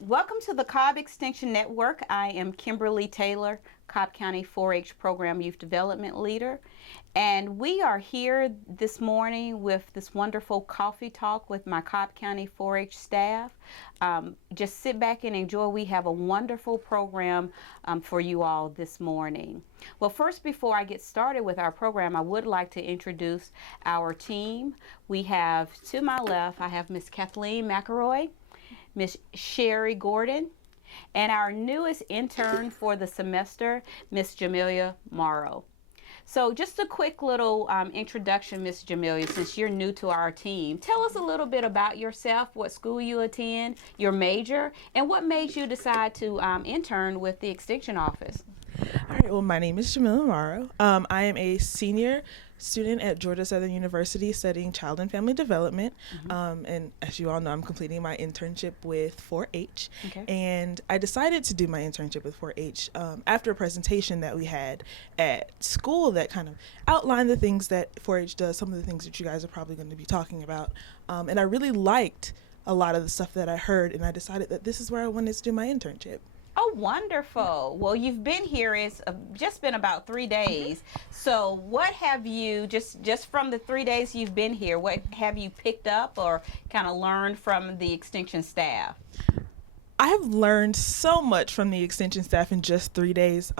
Welcome to the Cobb Extension Network. I am Kimberly Taylor, Cobb County 4-H Program Youth Development Leader. And we are here this morning with this wonderful coffee talk with my Cobb County 4-H staff. Just sit back and enjoy. We have a wonderful program for you all this morning. Well, first, before I get started with our program, I would like to introduce our team. We have, to my left, I have Miss Kathleen McElroy, Miss Sherry Gordon, and our newest intern for the semester, Miss Jamelia Morrow. So just a quick little introduction, Miss Jamelia, since you're new to our team. Tell us a little bit about yourself, what school you attend, your major, and what made you decide to intern with the Extension Office. All right, well, my name is Jamelia Morrow. I am a senior student at Georgia Southern University studying child and family development. And as you all know, I'm completing my internship with 4-H. Okay. And I decided to do my internship with 4-H after a presentation that we had at school that kind of outlined the things that 4-H does, some of the things that you guys are probably going to be talking about. And I really liked a lot of the stuff that I heard, and I decided that this is where I wanted to do my internship. Oh, wonderful. Well, you've been here, it's just been about 3 days. So what have you, just from the 3 days you've been here, what have you picked up or kind of learned from the Extension staff? I have learned so much from the Extension staff in just 3 days.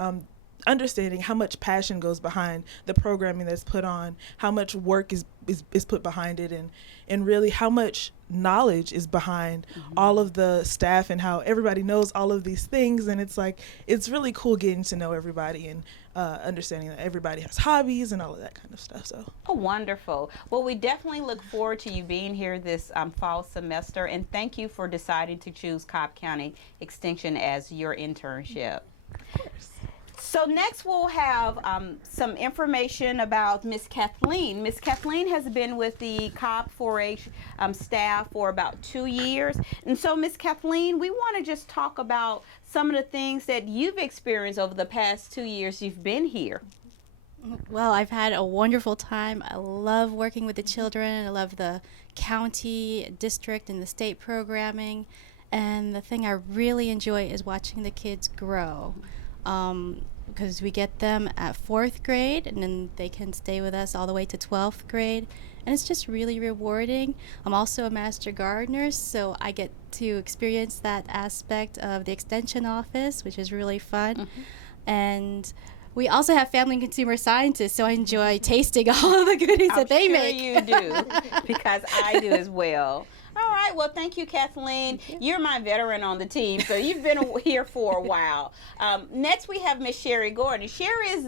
Understanding how much passion goes behind the programming that's put on, how much work is put behind it, and really how much knowledge is behind all of the staff and how everybody knows all of these things. And it's really cool getting to know everybody and understanding that everybody has hobbies and all of that kind of stuff. So. Oh, wonderful. Well, we definitely look forward to you being here this fall semester, and thank you for deciding to choose Cobb County Extension as your internship. Of course. So next we'll have some information about Miss Kathleen. Miss Kathleen has been with the Cobb 4-H staff for about 2 years. And so Miss Kathleen, we want to just talk about some of the things that you've experienced over the past 2 years you've been here. Well, I've had a wonderful time. I love working with the children. I love the county, district, and the state programming. And the thing I really enjoy is watching the kids grow. Because we get them at 4th grade and then they can stay with us all the way to 12th grade, and it's just really rewarding. I'm also a master gardener, so I get to experience that aspect of the extension office, which is really fun. And we also have family and consumer scientists, so I enjoy tasting all of the goodies that they make. I'm sure you do, because I do as well. All right, well, thank you, Kathleen. You're my veteran on the team, so you've been here for a while. Next, we have Miss Sherry Gordon. Sherry is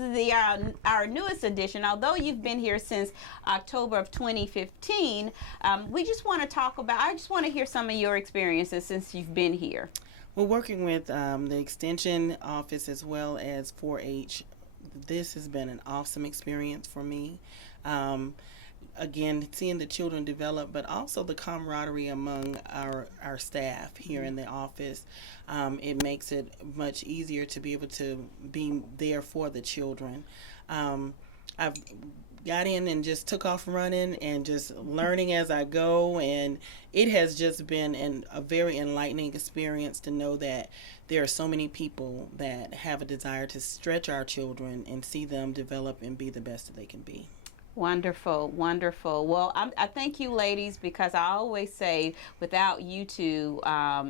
our newest addition. Although you've been here since October of 2015, we just want to talk about, I just want to hear some of your experiences since you've been here. Well, working with the Extension Office as well as 4-H, this has been an awesome experience for me. Again, seeing the children develop, but also the camaraderie among our staff here in the office. It makes it much easier to be able to be there for the children. I've got in and just took off running and just learning as I go, and it has just been a very enlightening experience to know that there are so many people that have a desire to stretch our children and see them develop and be the best that they can be. Wonderful, wonderful. Well, I thank you, ladies, because I always say without you two,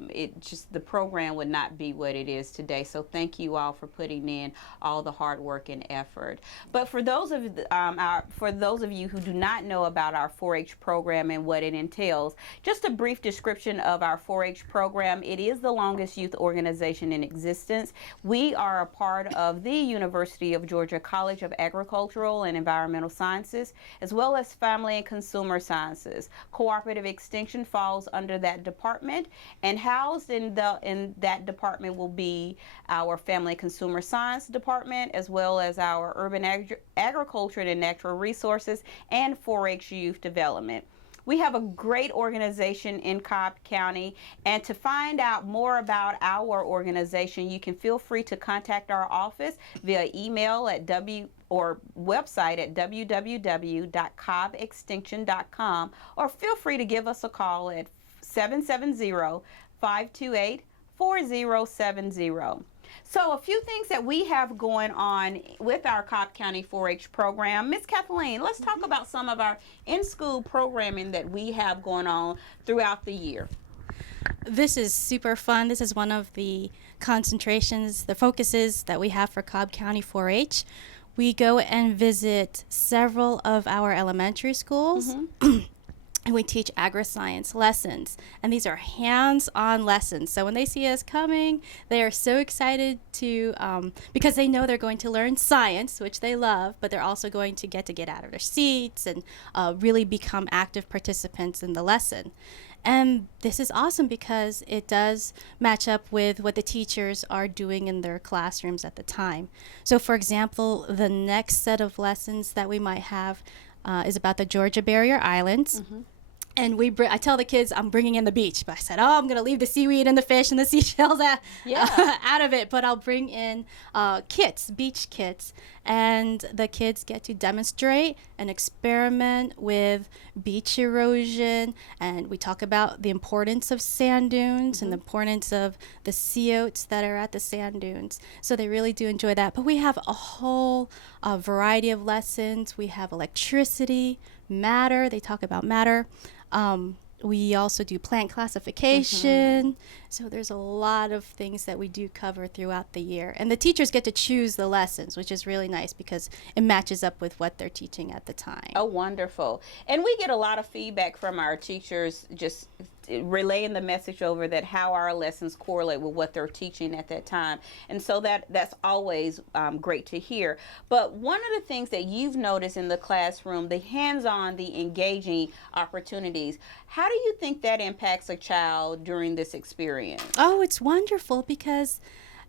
it just the program would not be what it is today. So thank you all for putting in all the hard work and effort. But for those of you who do not know about our 4-H program and what it entails, just a brief description of our 4-H program. It is the longest youth organization in existence. We are a part of the University of Georgia College of Agricultural and Environmental Sciences, as well as Family and Consumer Sciences. Cooperative Extension falls under that department, and housed in that department will be our Family and Consumer Science department, as well as our Urban Agriculture and Natural Resources and 4-H Youth Development. We have a great organization in Cobb County, and to find out more about our organization, you can feel free to contact our office via email at or website at www.cobbextension.com, or feel free to give us a call at 770-528-4070. So a few things that we have going on with our Cobb County 4-H program. Miss Kathleen, let's talk about some of our in-school programming that we have going on throughout the year. This is super fun. This is one of the concentrations, the focuses that we have for Cobb County 4-H. We go and visit several of our elementary schools. And we teach agri-science lessons, and these are hands-on lessons. So when they see us coming, they are so excited to, because they know they're going to learn science, which they love, but they're also going to get out of their seats and really become active participants in the lesson. And this is awesome because it does match up with what the teachers are doing in their classrooms at the time. So for example, the next set of lessons that we might have is about the Georgia Barrier Islands. And I tell the kids I'm bringing in the beach, but I said, I'm going to leave the seaweed and the fish and the seashells out of it, but I'll bring in beach kits, and the kids get to demonstrate and experiment with beach erosion, and we talk about the importance of sand dunes and the importance of the sea oats that are at the sand dunes. So they really do enjoy that. But we have a whole variety of lessons. We have electricity, matter. They talk about matter. We also do plant classification. So there's a lot of things that we do cover throughout the year. And the teachers get to choose the lessons, which is really nice because it matches up with what they're teaching at the time. Oh, wonderful. And we get a lot of feedback from our teachers just relaying the message over that how our lessons correlate with what they're teaching at that time. And so that's always great to hear. But one of the things that you've noticed in the classroom, the hands-on, the engaging opportunities, how do you think that impacts a child during this experience? Oh, it's wonderful because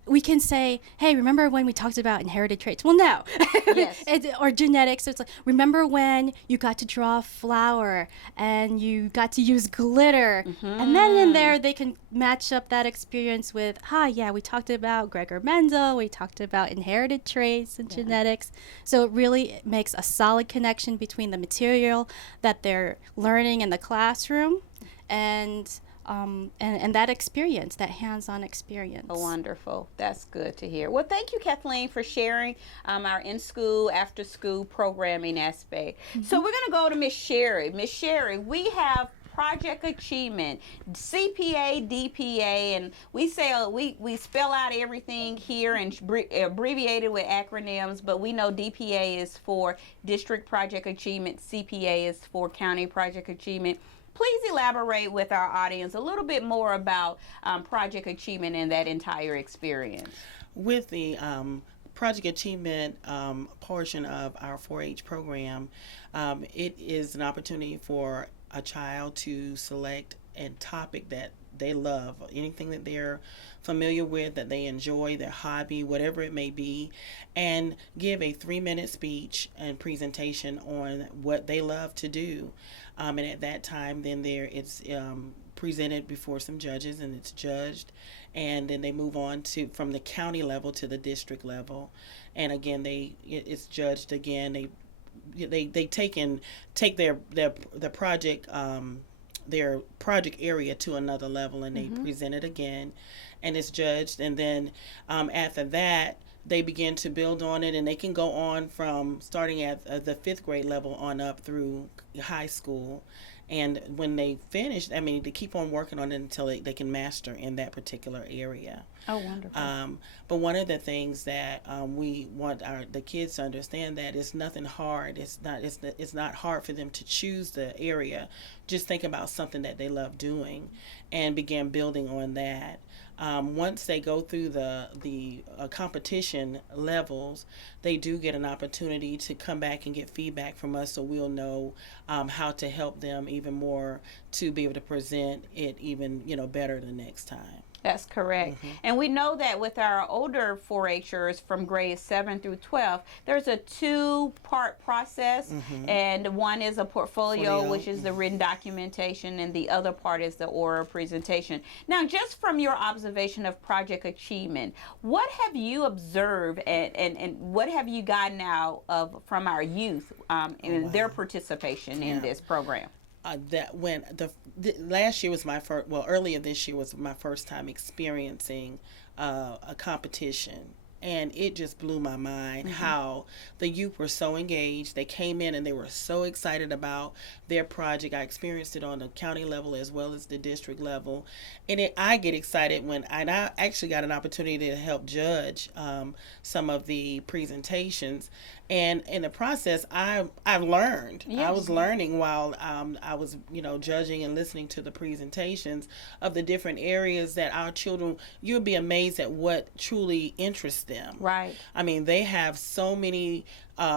we can say, hey, remember when we talked about inherited traits? Well, no. Yes. Or genetics. So it's like, remember when you got to draw a flower and you got to use glitter? And then in there, they can match up that experience with, we talked about Gregor Mendel. We talked about inherited traits and genetics. So it really makes a solid connection between the material that they're learning in the classroom and that experience, that hands-on experience. Oh, wonderful. That's good to hear. Well, thank you, Kathleen, for sharing our in-school, after-school programming aspect. So we're going to go to Miss Sherry. Miss Sherry, we have Project Achievement, CPA, DPA, and we say we spell out everything here and abbreviated with acronyms, but we know DPA is for District Project Achievement, CPA is for County Project Achievement. Please elaborate with our audience a little bit more about Project Achievement and that entire experience. With the Project Achievement portion of our 4-H program, it is an opportunity for a child to select a topic that they love, anything that they're familiar with, that they enjoy, their hobby, whatever it may be, and give a 3-minute speech and presentation on what they love to do. And at that time, then it's presented before some judges, and it's judged, and then they move on from the county level to the district level, and again it's judged again. They take their project their project area to another level, and they present it again, and it's judged, and then after that they begin to build on it, and they can go on from starting at the 5th grade level on up through high school. And when they finish, I mean, they keep on working on it until they can master in that particular area. Oh, wonderful. But one of the things that we want the kids to understand, that it's nothing hard. It's not hard for them to choose the area. Just think about something that they love doing, and begin building on that. Once they go through the competition levels, they do get an opportunity to come back and get feedback from us, so we'll know how to help them even more to be able to present it even better the next time. That's correct. And we know that with our older 4-Hers from grades 7 through 12, there's a 2-part process, and one is a portfolio, which is the written documentation, and the other part is the oral presentation. Now, just from your observation of project achievement, what have you observed and what have you gotten out of from our youth in their participation in this program? That when last year was my first, earlier this year was my first time experiencing a competition, and it just blew my mind how the youth were so engaged. They came in and they were so excited about their project. I experienced it on the county level as well as the district level, and I get excited when I actually got an opportunity to help judge some of the presentations. And in the process, I've learned. Yes. I was learning while I was, judging and listening to the presentations of the different areas that our children. You'll be amazed at what truly interests them. Right. I mean, they have so many.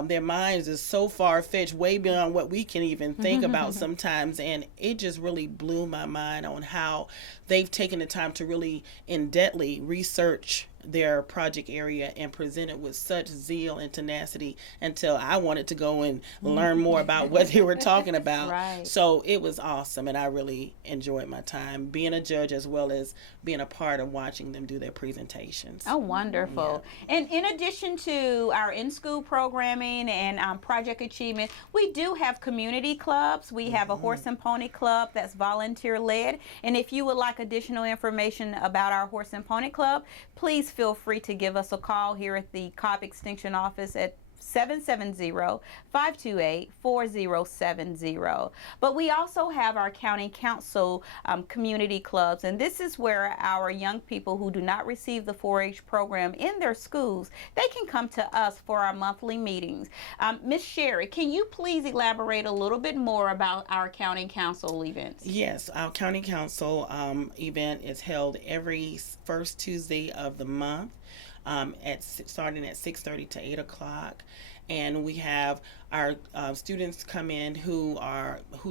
Their minds is so far-fetched, way beyond what we can even think about sometimes, and it just really blew my mind on how they've taken the time to really in-depthly research their project area and present it with such zeal and tenacity until I wanted to go and learn more about what they were talking about. Right. So it was awesome, and I really enjoyed my time being a judge as well as being a part of watching them do their presentations. Oh, wonderful. Yeah. And in addition to our in-school programming and project achievement, we do have community clubs. We have a horse and pony club that's volunteer led. And if you would like additional information about our horse and pony club, please feel free to give us a call here at the Cobb Extension office at 770-528-4070. But we also have our county council community clubs, and this is where our young people who do not receive the 4-H program in their schools, they can come to us for our monthly meetings. Ms. Sherry, can you please elaborate a little bit more about our county council events? Yes, our county council event is held every first Tuesday of the month. Starting at 6:30 to 8 o'clock, and we have our students come in who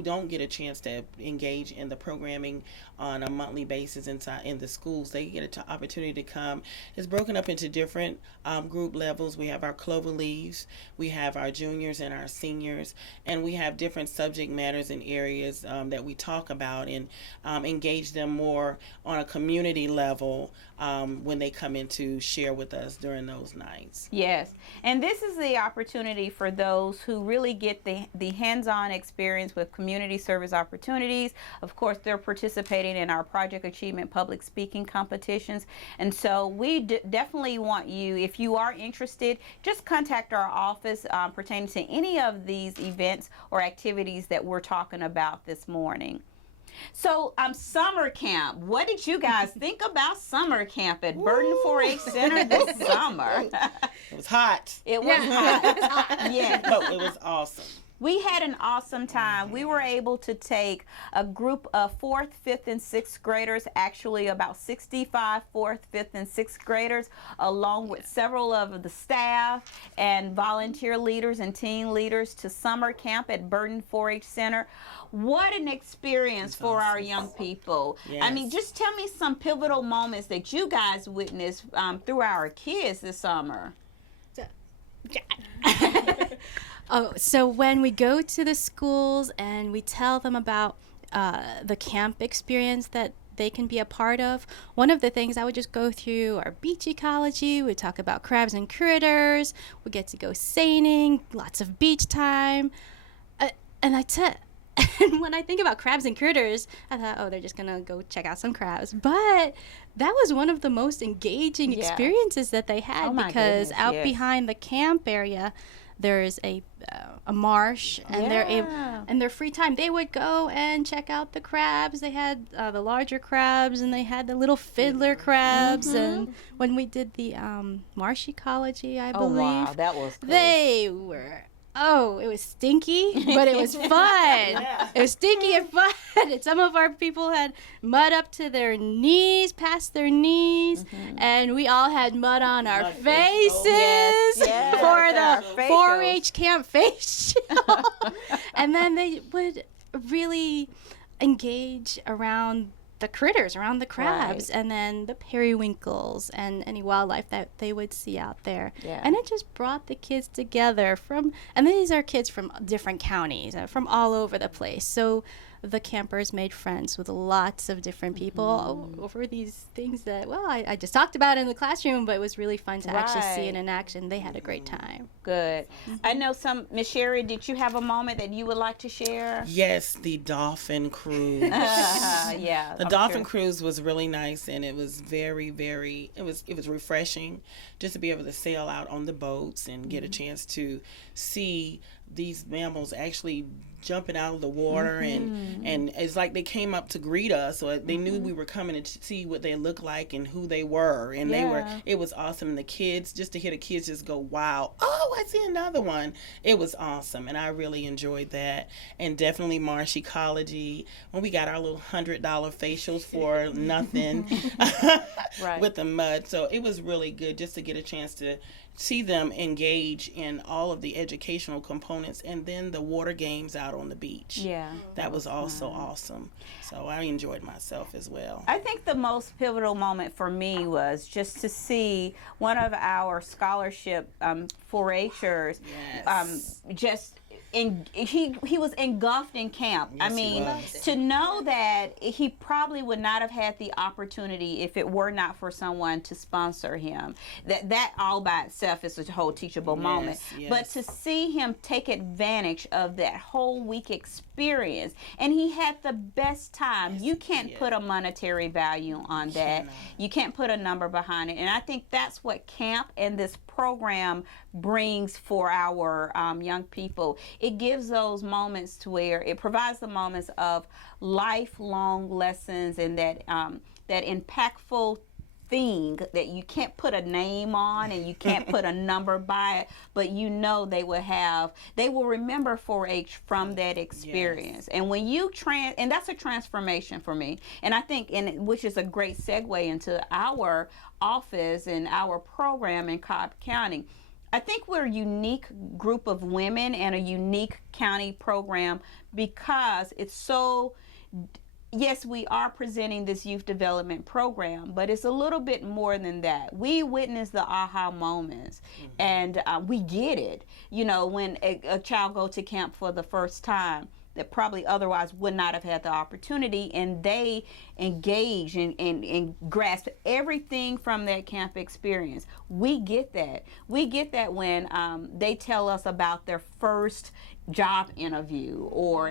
don't get a chance to engage in the programming on a monthly basis in the schools. They get an opportunity to come. It's broken up into different group levels. We have our clover leaves, we have our juniors and our seniors, and we have different subject matters and areas that we talk about and engage them more on a community level when they come in to share with us during those nights. Yes, and this is the opportunity for those who really get the hands-on experience with community service opportunities. Of course, they're participating in our Project Achievement public speaking competitions, and so we definitely want you, if you are interested, just contact our office pertaining to any of these events or activities that we're talking about this morning. So, summer camp. What did you guys think about summer camp at Burton 4-H Center this summer? It was hot. It was hot. Yeah. But it was awesome. We had an awesome time. We were able to take a group of 4th, 5th, and 6th graders, actually about 65 4th, 5th, and 6th graders, along with several of the staff and volunteer leaders and team leaders to summer camp at Burton 4-H Center. What an experience for our young people. Yes. I mean, just tell me some pivotal moments that you guys witnessed through our kids this summer. Oh, so when we go to the schools and we tell them about the camp experience that they can be a part of, one of the things I would just go through our beach ecology. We talk about crabs and critters. We get to go seining, lots of beach time. And And when I think about crabs and critters, I thought, oh, they're just going to go check out some crabs. But that was one of the most engaging Yeah. experiences that they had Oh, my because goodness, out yes. behind the camp area, there is a marsh, and Yeah. in their free time they would go and check out the crabs. They had the larger crabs, and they had the little fiddler crabs. And when we did the marsh ecology, I Oh, believe, wow. That was cool. they were. Oh, it was stinky, but it was fun. It was stinky and fun. And some of our people had mud up to their knees, past their knees, and we all had mud on our Mud faces Yes, yes, for our the facials. 4-H camp facial. And then they would really engage around the critters, around the crabs, Right. and then the periwinkles and any wildlife that they would see out there. Yeah. And it just brought the kids together and these are kids from different counties, from all over the place. So the campers made friends with lots of different people over these things that, well, I just talked about in the classroom, but it was really fun to actually see it Right. in action. They had a great time. Good. I know Miss Sherry, did you have a moment that you would like to share? Yes, the dolphin cruise. Yeah. The I'm dolphin sure. cruise was really nice, and it was very, very. It was refreshing just to be able to sail out on the boats and get a chance to see these mammals actually jumping out of the water, and it's like they came up to greet us, so they knew we were coming to see what they looked like and who they were, and Yeah. it was awesome. And the kids, just to hear the kids just go, wow, oh, I see another one. It was awesome, and I really enjoyed that. And definitely marsh ecology, when we got our little $100 facials for nothing Right. with the mud. So it was really good just to get a chance to see them engage in all of the educational components, and then the water games out on the beach. Yeah. That was also awesome. So I enjoyed myself as well. I think the most pivotal moment for me was just to see one of our scholarship 4-Hers Yes. just he was engulfed in camp. I Yes, he mean, was. to know that he probably would not have had the opportunity if it were not for someone to sponsor him. That all by itself is a whole teachable moment. yes. But to see him take advantage of that whole week experience, and he had the best time. You can't did. put a monetary value on that. cannot. You can't put a number behind it. And I think that's what camp and this program brings for our young people. It gives those moments to where it provides the moments of lifelong lessons, and that impactful thing that you can't put a name on and you can't put a number by it, but you know they will remember 4-H from that experience. And when you and that's a transformation for me. And I think, which is a great segue into our office and our program in Cobb County. I think we're a unique group of women and a unique county program because it's so. Yes, we are presenting this youth development program, but it's a little bit more than that. We witness the aha moments, and we get it. You know, when a child go to camp for the first time, that probably otherwise would not have had the opportunity, and they engage and grasp everything from that camp experience. We get that. We get that when they tell us about their first job interview,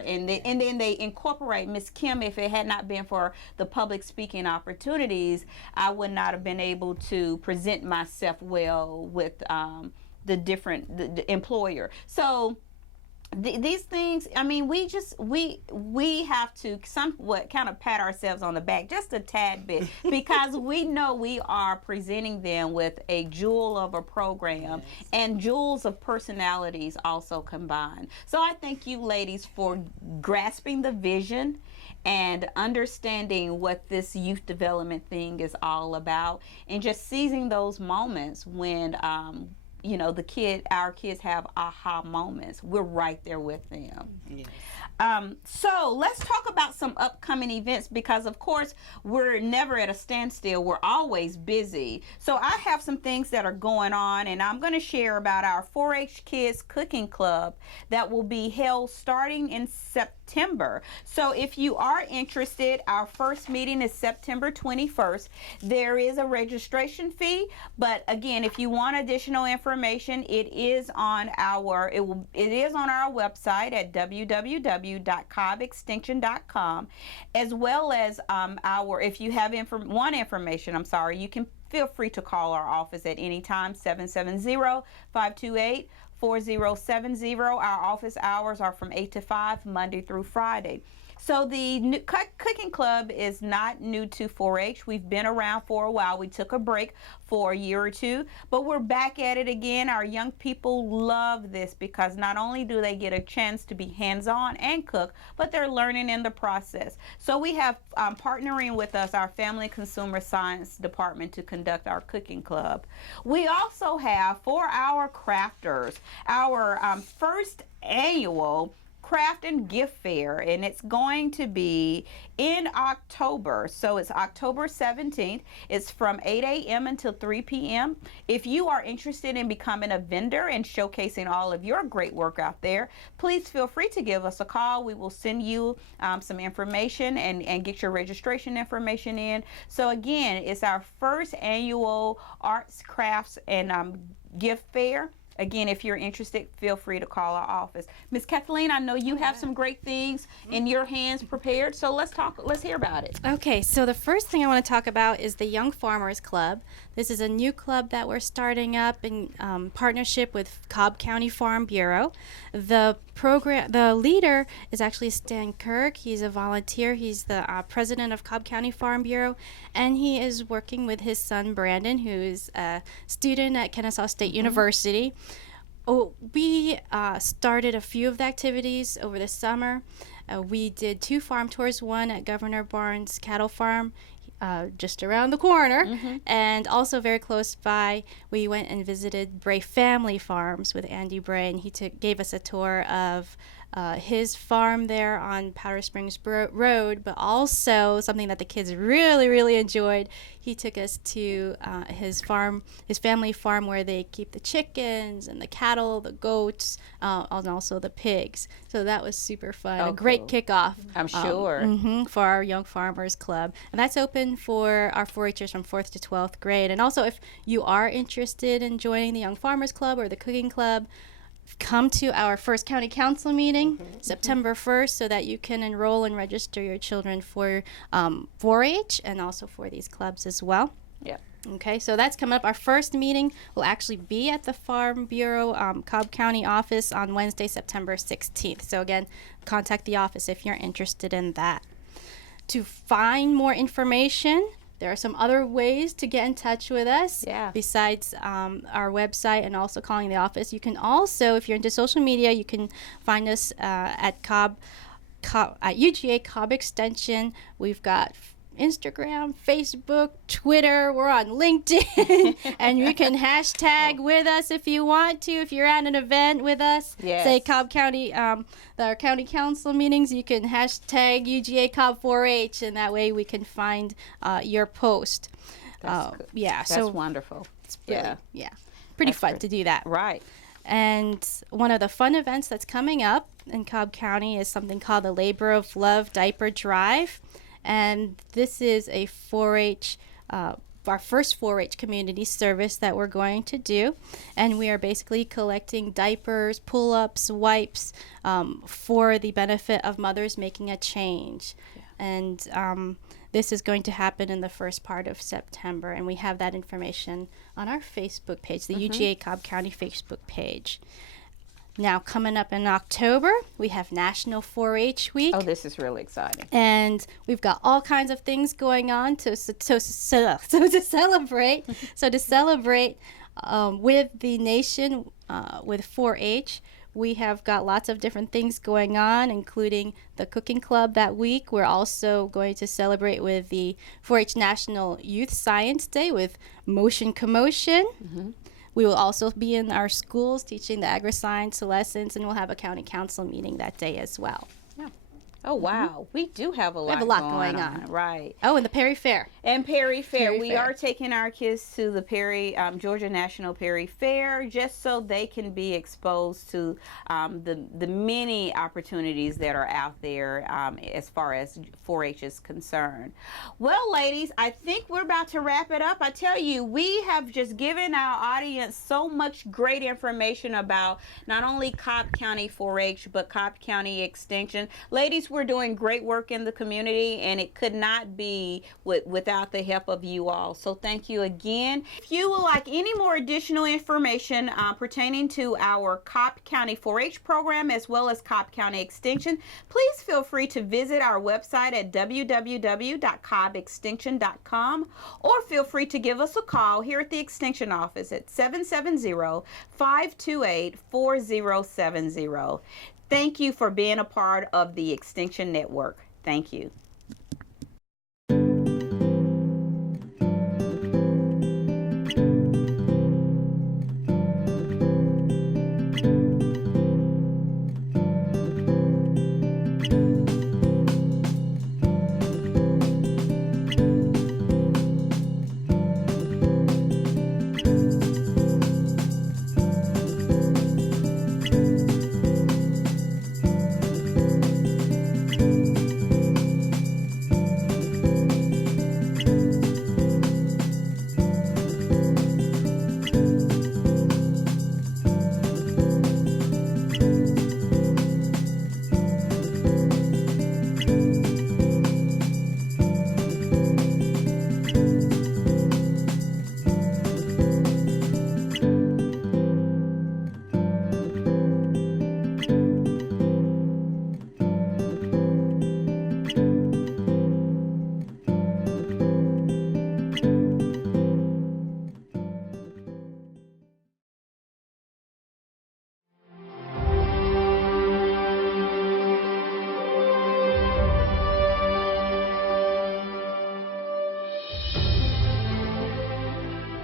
and then they incorporate Miss Kim. If it had not been for the public speaking opportunities, I would not have been able to present myself well with the employer. So these things, I mean, we have to somewhat kind of pat ourselves on the back just a tad bit because we know we are presenting them with a jewel of a program and jewels of personalities also combined. So I thank you ladies for grasping the vision and understanding what this youth development thing is all about, and just seizing those moments when our kids have aha moments. We're right there with them. Yes. So let's talk about some upcoming events because, of course, we're never at a standstill. We're always busy. So I have some things that are going on, and I'm going to share about our 4-H Kids Cooking Club that will be held starting in September. So if you are interested, our first meeting is September 21st. There is a registration fee, but again, if you want additional information, it is on our website at www www.cobbextension.com, as well as if you have information, you can feel free to call our office at any time, 770-528-4070. Our office hours are from 8 to 5, Monday through Friday. So the cooking club is not new to 4-H. We've been around for a while. We took a break for a year or two, but we're back at it again. Our young people love this because not only do they get a chance to be hands-on and cook, but they're learning in the process. So we have partnering with us, our Family Consumer Science Department, to conduct our cooking club. We also have, for our crafters, our first annual craft and gift fair, and it's going to be in October. So it's October 17th. It's from 8 a.m. until 3 p.m. If you are interested in becoming a vendor and showcasing all of your great work out there, please feel free to give us a call. We will send you some information and get your registration information in. So again, it's our first annual arts, crafts, and gift fair. Again, if you're interested, feel free to call our office. Miss Kathleen, I know you have some great things in your hands prepared, so let's hear about it. Okay, so the first thing I want to talk about is the Young Farmers Club. This is a new club that we're starting up in partnership with Cobb County Farm Bureau. The leader is actually Stan Kirk. He's a volunteer. He's the president of Cobb County Farm Bureau, and he is working with his son Brandon, who is a student at Kennesaw State University. We started a few of the activities over the summer. We did 2 farm tours, one at Governor Barnes Cattle Farm, just around the corner, and also very close by, we went and visited Bray Family Farms with Andy Bray, and he gave us a tour of his farm there on Powder Springs Road, but also something that the kids really, really enjoyed. He took us to his family farm, where they keep the chickens and the cattle, the goats, and also the pigs. So that was super fun. Oh, a great cool. kickoff. I'm sure. For our Young Farmers Club. And that's open for our 4-Hers from 4th to 12th grade. And also, if you are interested in joining the Young Farmers Club or the Cooking Club, come to our first county council meeting September 1st, so that you can enroll and register your children for 4-H and also for these clubs as well. Yeah. Okay, so that's coming up. Our first meeting will actually be at the Farm Bureau Cobb County office on Wednesday, September 16th. So again, contact the office if you're interested in that. To find more information, there are some other ways to get in touch with us besides our website and also calling the office. You can also, if you're into social media, you can find us at UGA Cobb Extension. We've got Instagram, Facebook, Twitter. We're on LinkedIn, and you can hashtag with us if you want to. If you're at an event with us, say Cobb County, our county council meetings, you can hashtag UGA Cobb 4-H, and that way we can find your post. That's wonderful. It's really, pretty That's fun great. to do that. Right. And one of the fun events that's coming up in Cobb County is something called the Labor of Love Diaper Drive. And this is a 4-H, our first 4-H community service that we're going to do. And we are basically collecting diapers, pull-ups, wipes for the benefit of mothers making a change. And this is going to happen in the first part of September. And we have that information on our Facebook page, the UGA Cobb County Facebook page. Now, coming up in October, we have National 4-H Week. Oh, this is really exciting. And we've got all kinds of things going on to celebrate. So to celebrate with the nation, with 4-H, we have got lots of different things going on, including the cooking club that week. We're also going to celebrate with the 4-H National Youth Science Day with Motion Commotion. We will also be in our schools teaching the agri-science lessons, and we'll have a county council meeting that day as well. Yeah. Oh, wow. We do have a lot, have a lot going on. Right. Oh, and the Perry Fair. And Perry Fair. Perry We Fair. are taking our kids to the Georgia National Perry Fair, just so they can be exposed to the many opportunities that are out there as far as 4-H is concerned. Well, ladies, I think we're about to wrap it up. I tell you, we have just given our audience so much great information about not only Cobb County 4-H, but Cobb County Extension. Ladies, we're doing great work in the community, and it could not be without the help of you all. So thank you again. If you would like any more additional information pertaining to our Cobb County 4-H program as well as Cobb County Extension, please feel free to visit our website at www.cobbextension.com, or feel free to give us a call here at the Extension office at 770-528-4070. Thank you for being a part of the Extension Network. Thank you.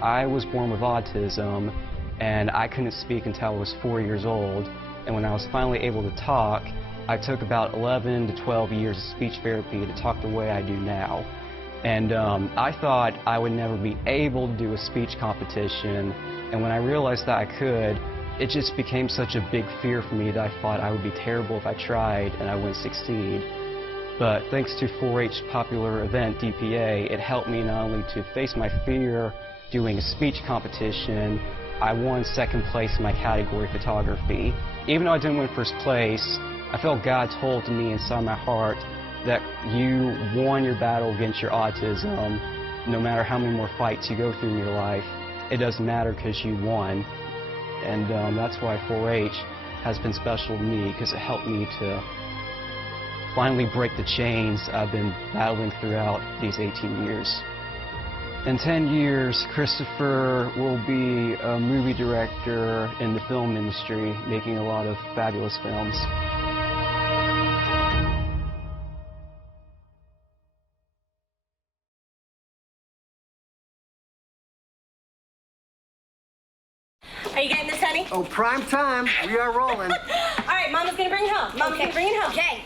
I was born with autism, and I couldn't speak until I was 4 years old. And when I was finally able to talk, I took about 11 to 12 years of speech therapy to talk the way I do now. And I thought I would never be able to do a speech competition. And when I realized that I could, it just became such a big fear for me that I thought I would be terrible if I tried and I wouldn't succeed. But thanks to 4-H popular event, DPA, it helped me not only to face my fear doing a speech competition, I won second place in my category, photography. Even though I didn't win first place, I felt God told to me inside my heart that you won your battle against your autism. No matter how many more fights you go through in your life, it doesn't matter because you won. And that's why 4-H has been special to me, because it helped me to finally break the chains I've been battling throughout these 18 years. In 10 years, Christopher will be a movie director in the film industry, making a lot of fabulous films. Are you getting this, honey? Oh, prime time. We are rolling. All right, Mama's gonna bring it home. Mama's gonna bring it home. Okay.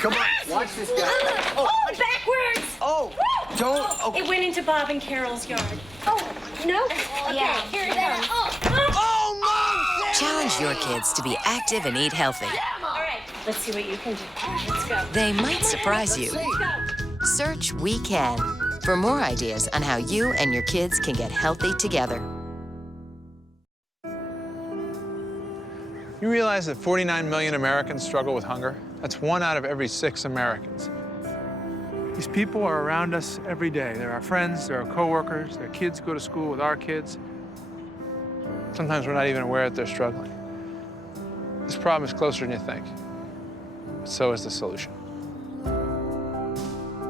Come on, watch this guy. Oh, backwards! Oh, don't. Oh, It went into Bob and Carol's yard. Oh, no? Okay, here it goes. oh no! Challenge your kids to be active and eat healthy. All right, let's see what you can do. Let's go. They might surprise you. Let's go. Search We Can for more ideas on how you and your kids can get healthy together. You realize that 49 million Americans struggle with hunger? That's 1 out of every 6 Americans. These people are around us every day. They're our friends, they're our coworkers, their kids go to school with our kids. Sometimes we're not even aware that they're struggling. This problem is closer than you think. But so is the solution.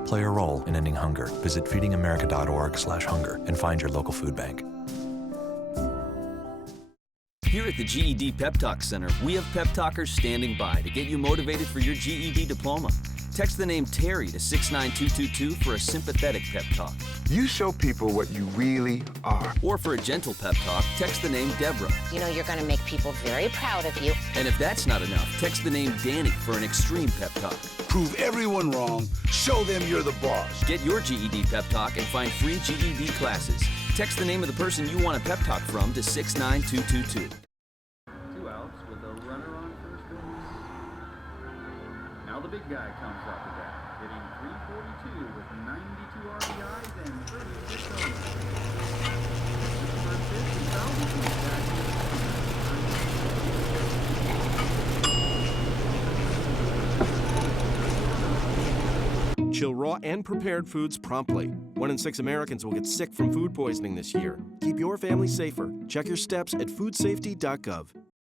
Play a role in ending hunger. Visit feedingamerica.org/hunger and find your local food bank. Here at the GED Pep Talk Center, we have pep talkers standing by to get you motivated for your GED diploma. Text the name Terry to 69222 for a sympathetic pep talk. You show people what you really are. Or for a gentle pep talk, text the name Deborah. You know you're going to make people very proud of you. And if that's not enough, text the name Danny for an extreme pep talk. Prove everyone wrong. Show them you're the boss. Get your GED pep talk and find free GED classes. Text the name of the person you want a pep talk from to 69222. 2 outs with a runner on first base. Now the big guy comes up to bat, hitting .342 with 92 RBIs and 36 homers. This first pitch is fouled between Chill raw and prepared foods promptly. 1 in 6 Americans will get sick from food poisoning this year. Keep your family safer. Check your steps at foodsafety.gov.